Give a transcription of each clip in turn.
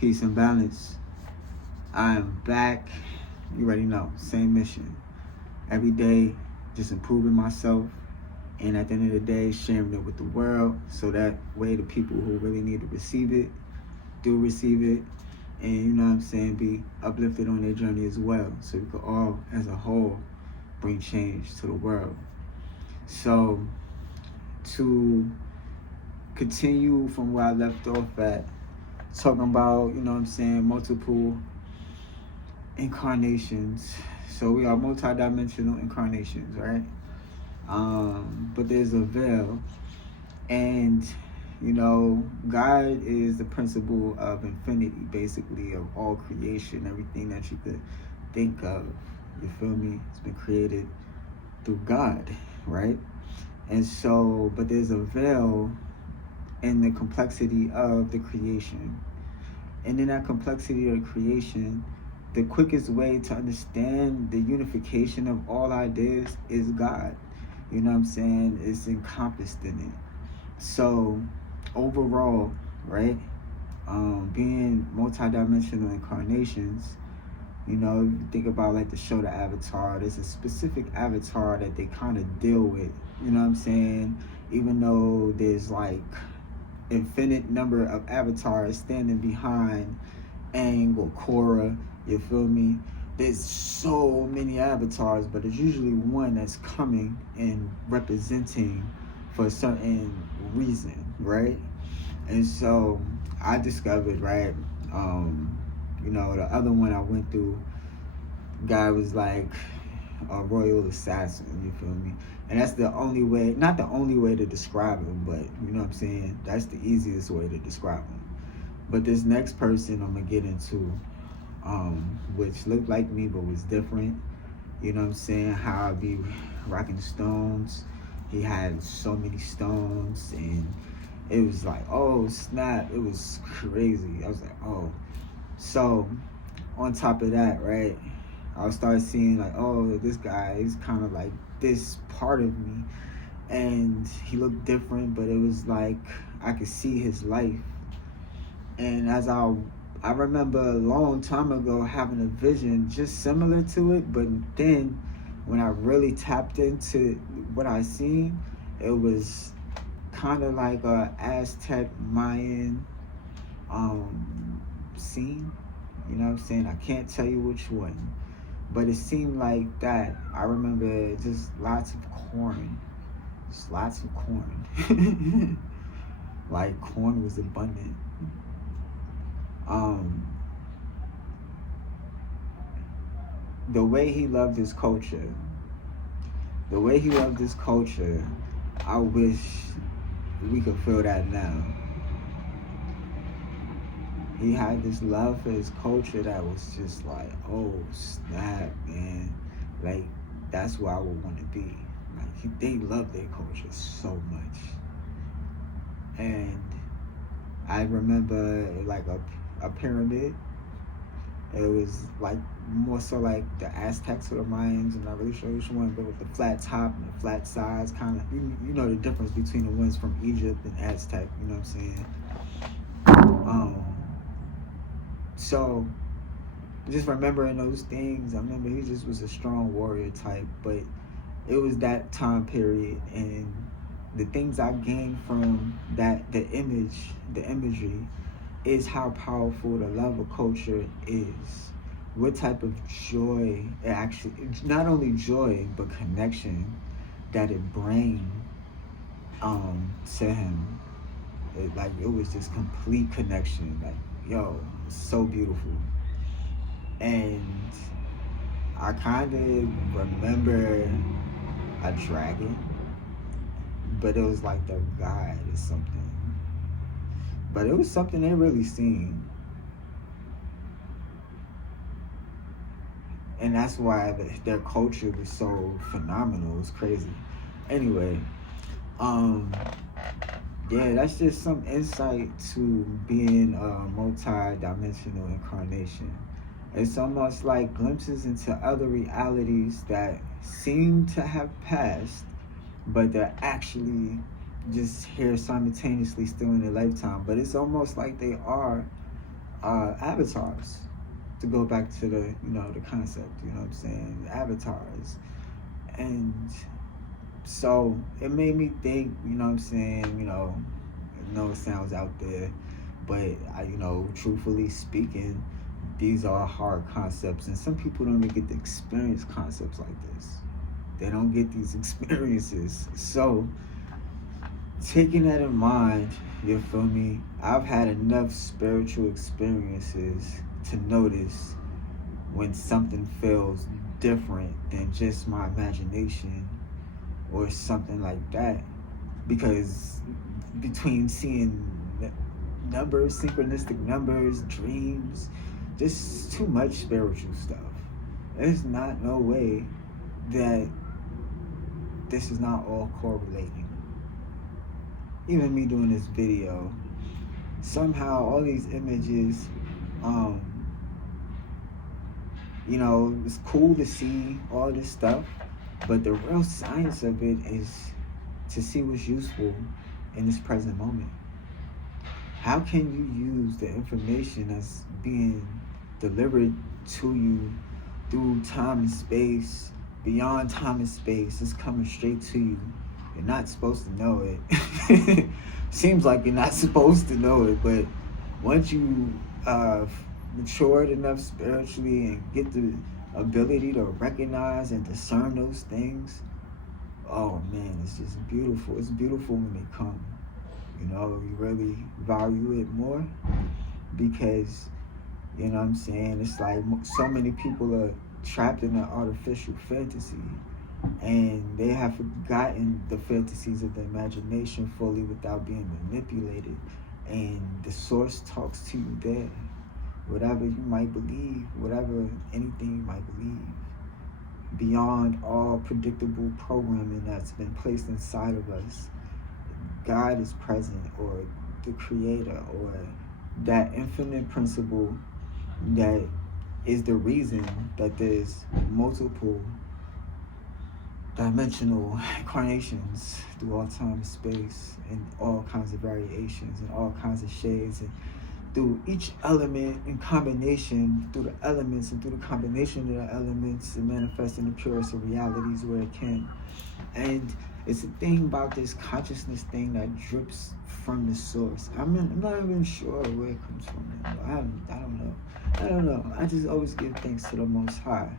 Peace and balance. I am back. You already know, same mission. Every day, just improving myself. And at the end of the day, sharing it with the world. So that way the people who really need to receive it, do receive it. And you know what I'm saying, be uplifted on their journey as well. So we could all, as a whole, bring change to the world. So, to continue from where I left off at, talking about, you know what I'm saying, multiple incarnations. So we are multidimensional incarnations, right? But there's a veil, and you know, God is the principle of infinity, basically, of all creation, everything that you could think of. You feel me? It's been created through God, right? And so, but there's a veil in the complexity of the creation. And in that complexity of the creation, the quickest way to understand the unification of all ideas is God. You know what I'm saying? It's encompassed in it. So overall, right, being multidimensional incarnations, you know, you think about like the show The Avatar, there's a specific avatar that they kind of deal with, you know what I'm saying? Even though there's like infinite number of avatars standing behind Aang or Korra, you feel me? There's so many avatars, but there's usually one that's coming and representing for a certain reason, right? And so I discovered, right, you know, the other one I went through, guy was like a royal assassin, you feel me? And that's the only way, not the only way to describe him, but you know what I'm saying? That's the easiest way to describe him. But this next person I'm gonna get into, which looked like me but was different, you know what I'm saying? How I be rocking stones. He had so many stones, and it was like, oh snap, it was crazy. I was like, oh. So on top of that, right, I started seeing like, oh, this guy is kind of like this part of me, and he looked different, but it was like I could see his life. And as I remember a long time ago having a vision just similar to it, but then when I really tapped into what I seen, it was kind of like a Aztec Mayan scene. You know what I'm saying? I can't tell you which one, but it seemed like that. I remember just lots of corn. Just lots of corn. Like corn was abundant. The way he loved his culture, I wish we could feel that now. He had this love for his culture that was just like, oh snap, man. Like, that's where I would want to be. Like, they love their culture so much. And I remember like a pyramid. It was like more so like the Aztecs or the Mayans. I'm not really sure which one, but with the flat top and the flat sides, kind of, you know the difference between the ones from Egypt and Aztec, you know what I'm saying? So just remembering those things, I remember he just was a strong warrior type, but it was that time period, and the things I gained from that, the imagery, is how powerful the love of culture is. What type of joy it actually, not only joy, but connection that it brings to him. It was just complete connection. Like, yo, so beautiful. And I kind of remember a dragon, but it was like the god or something. But it was something they really seen. And that's why their culture was so phenomenal. It was crazy. Anyway, yeah, that's just some insight to being a multi-dimensional incarnation. It's almost like glimpses into other realities that seem to have passed, but they're actually just here simultaneously still in their lifetime. But it's almost like they are avatars. To go back to the the concept, you know what I'm saying, avatars. And so it made me think, you know what I'm saying, I know it sounds out there, but truthfully speaking, these are hard concepts, and some people don't even get to experience concepts like this. They don't get these experiences. So taking that in mind, you feel me? I've had enough spiritual experiences to notice when something feels different than just my imagination or something like that. Because between seeing numbers, synchronistic numbers, dreams, just too much spiritual stuff. There's not no way that this is not all correlating. Even me doing this video, somehow all these images, it's cool to see all this stuff, but the real science of it is to see what's useful in this present moment. How can you use the information that's being delivered to you through time and space, beyond time and space? It's coming straight to you. You're not supposed to know it. Seems like you're not supposed to know it, but once you matured enough spiritually and get the ability to recognize and discern those things, oh man, it's just beautiful. It's beautiful when they come. You really value it more because, you know what I'm saying, it's like so many people are trapped in an artificial fantasy, and they have forgotten the fantasies of the imagination fully without being manipulated. And the source talks to you there. Whatever you might believe, anything you might believe, beyond all predictable programming that's been placed inside of us, God is present, or the creator, or that infinite principle that is the reason that there's multiple dimensional incarnations through all time and space, and all kinds of variations and all kinds of shades, and through each element in combination, through the elements and through the combination of the elements, and manifesting the purest of realities where it can. And it's a thing about this consciousness thing that drips from the source. I'm not even sure where it comes from. I don't know. I just always give thanks to the Most High.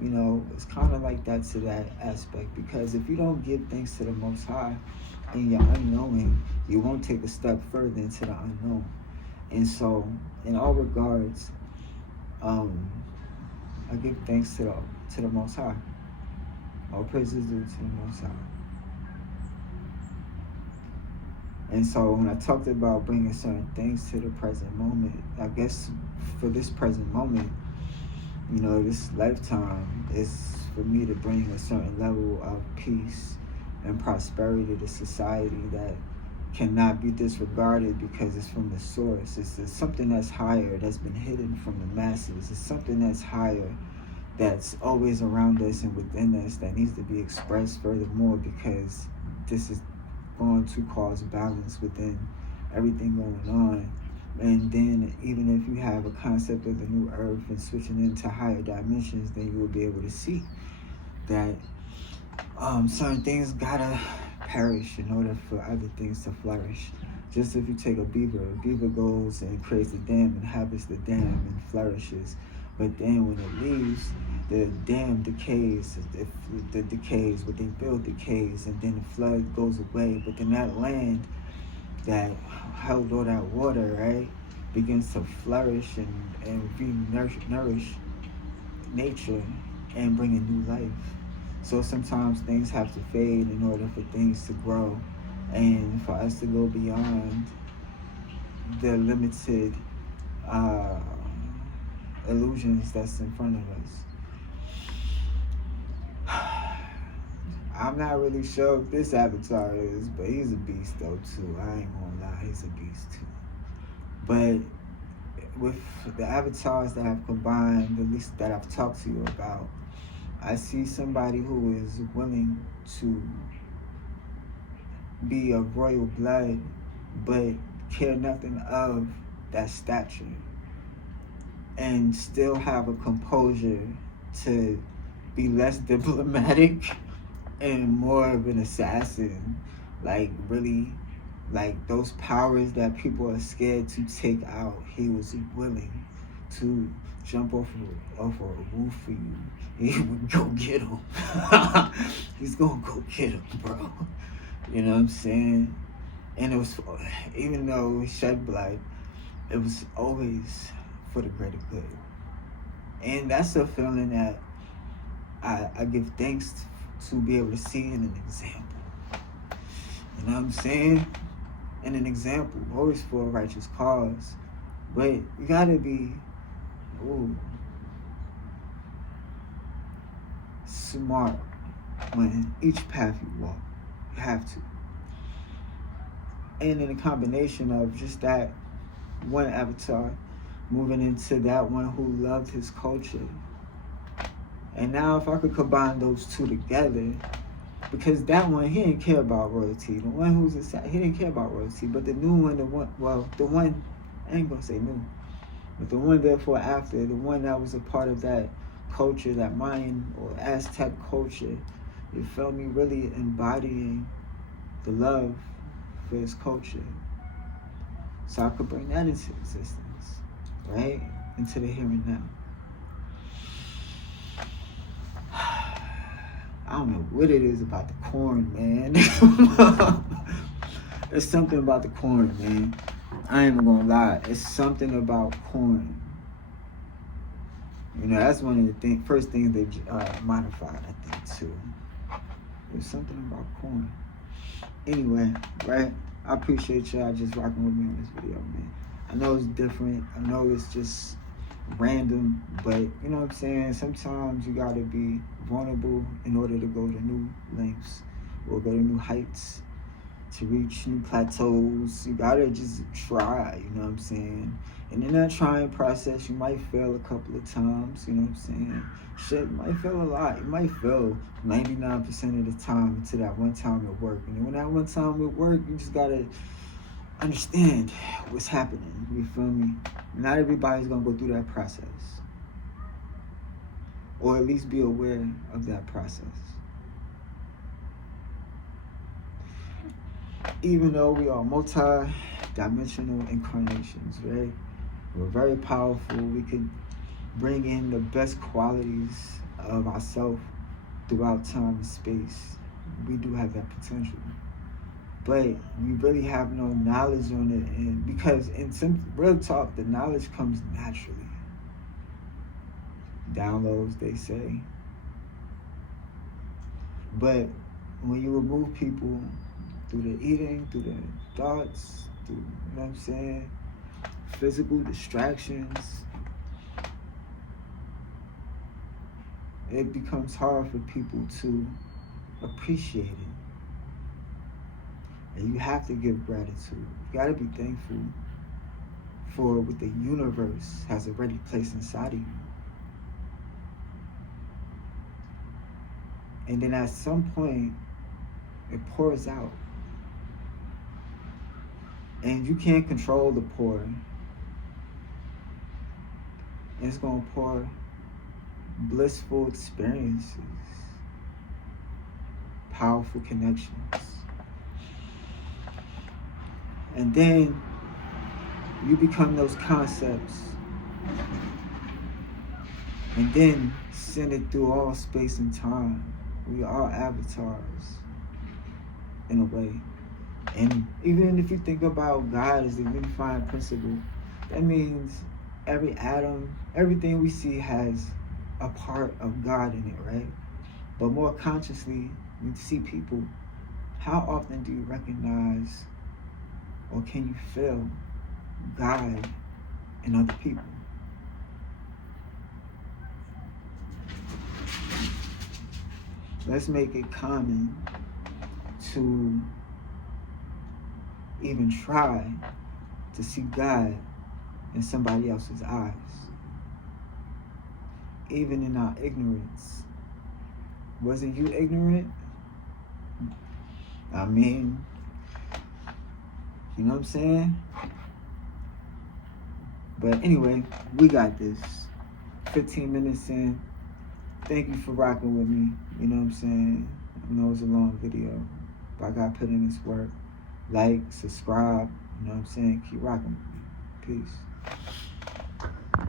It's kind of like that to that aspect, because if you don't give thanks to the Most High in your unknowing, you won't take a step further into the unknown. And so, in all regards, I give thanks to the Most High. All praises due to the Most High. And so when I talked about bringing certain things to the present moment, I guess for this present moment, this lifetime is for me to bring a certain level of peace and prosperity to society that cannot be disregarded because it's from the source. It's something that's higher, that's been hidden from the masses. It's something that's higher, that's always around us and within us, that needs to be expressed furthermore, because this is going to cause balance within everything going on. And then even if you have a concept of the new earth and switching into higher dimensions, then you will be able to see that certain things gotta perish in order for other things to flourish. Just if you take a beaver goes and creates a dam, inhabits the dam and flourishes. But then when it leaves, the dam decays, the decays, what they build decays, and then the flood goes away. But then that land that held all that water, right, begins to flourish and nourish nature and bring a new life. So sometimes things have to fade in order for things to grow, and for us to go beyond the limited illusions that's in front of us. I'm not really sure if this avatar is, but he's a beast though too. I ain't gonna lie, he's a beast too. But with the avatars that I've combined, at least that I've talked to you about, I see somebody who is willing to be of royal blood, but care nothing of that stature. and still have a composure to be less diplomatic and more of an assassin. Like, really, like those powers that people are scared to take out, he was willing to jump off a roof for you. He would go get him. He's gonna go get him, bro. You know what I'm saying? And it was, even though he shed blood, it was always for the greater good. And that's a feeling that I give thanks to be able to see in an example. You know what I'm saying? In an example, always for a righteous cause. But you gotta be smart when each path you walk. You have to. And in a combination of just that one avatar moving into that one who loved his culture. And now if I could combine those two together, because that one, he didn't care about royalty. The one who's inside, he didn't care about royalty. But the new one, the one, I ain't gonna say new, but the one therefore after, the one that was a part of that culture, that Mayan or Aztec culture, you feel me, really embodying the love for his culture. So I could bring that into existence, right? Into the here and now. I don't know what it is about the corn, man. There's something about the corn, man. I ain't even gonna lie. It's something about corn. You know, that's one of the first things they modified, I think, too. There's something about corn. Anyway, right? I appreciate y'all just rocking with me on this video, man. I know it's different. I know it's just random, but you know what I'm saying? Sometimes you gotta be vulnerable in order to go to new lengths or go to new heights, to reach new plateaus. You gotta just try, you know what I'm saying? And in that trying process, you might fail a couple of times, you know what I'm saying? Shit, you might fail a lot. You might fail 99% of the time until that one time at work. And when that one time at work, you just gotta understand what's happening, you feel me? Not everybody's gonna go through that process. Or at least be aware of that process. Even though we are multi-dimensional incarnations, right? We're very powerful. We could bring in the best qualities of ourselves throughout time and space. We do have that potential. But we really have no knowledge on it, and because in some real talk, the knowledge comes naturally. Downloads, they say. But when you remove people through the eating, through the thoughts, through, you know what I'm saying, physical distractions, it becomes hard for people to appreciate it. And you have to give gratitude. You gotta be thankful for what the universe has already placed inside of you. And then at some point, it pours out. And you can't control the pour. And it's gonna pour blissful experiences, powerful connections. And then you become those concepts, and then send it through all space and time. We are avatars in a way. And even if you think about God as the unifying principle, that means every atom, everything we see has a part of God in it, right? But more consciously, when you see people, how often do you recognize or can you feel God in other people? Let's make it common to even try to see God in somebody else's eyes. Even in our ignorance. Wasn't you ignorant? I mean, you know what I'm saying? But anyway, we got this. 15 minutes in. Thank you for rocking with me. You know what I'm saying? I know it's a long video, but I got to put in this work. Like, subscribe. You know what I'm saying? Keep rocking with me. Peace.